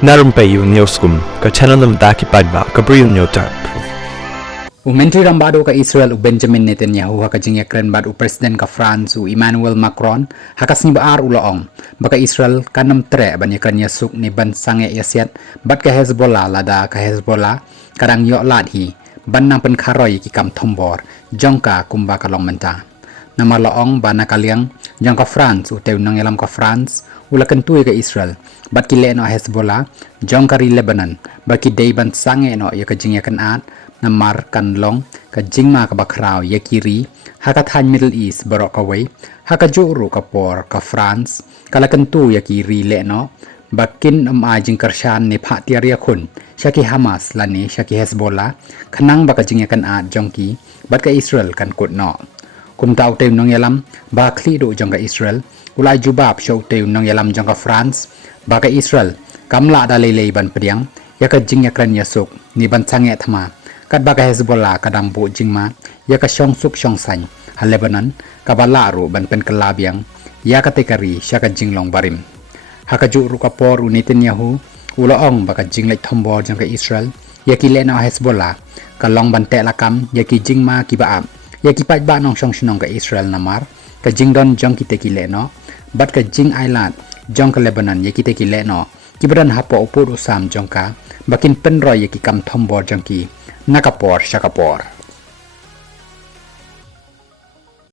narum payu neoskum ka chananam daki padba ka briu nyotar Menteri Rambado ka Israel Benjamin Netanyahu haka jingya kren bad Presiden ka France Emmanuel Macron haka snibaar ulaong baka Israel kanam tre ban yakran yasuk ni ban sange yasyat bad ka Hezbollah lada ka Hezbollah kadang yo lad hi ban nang pen kharoy ki kam thombor jongka kumba ka long menta nama laong bana kaliang jongka France utew nang yalam ka France ula kentui ka Israel bad ki le no Hezbollah jongka ri Lebanon baki dei ban sange no ya ka jingya kan at namar kan long ka jingma ka bakraw yakiri haka than Middle East barok away haka juru ka por ka France kala kentu yakiri le no bakin jing karshan ne pha tiaria khun shaki Hamas lani shaki Hezbollah khanang baka jingya kan at jongki bat ka Israel kan kut no kum tau te nong yalam ba khli do jong ka Israel ulai jubab show te nong yalam jong ka France baka Israel kamla dalele ban pediang yaka jingya kran yasuk ni ban sange thama kat baga Hezbollah kadang bu jingma ya ka syong sup syong sany ha Lebanon ka balaru ban pen kelabiang ya ka tekari syaka jinglong barim ha ka ju ru ka por Netanyahu ulaong baka jinglai thombor jang ka Israel ya ki le na Hezbollah ka long ban te lakam ya ki jingma ki baam ya ki paj ba nong syong shnong ka Israel namar ka jingdon jong ki te ki le no bat ka jing island jong ka Lebanon ya ki te ki le no ki badan hapo upur usam jong ka bakin penroy ya ki kam thombor jong ki Nakapor Shakapor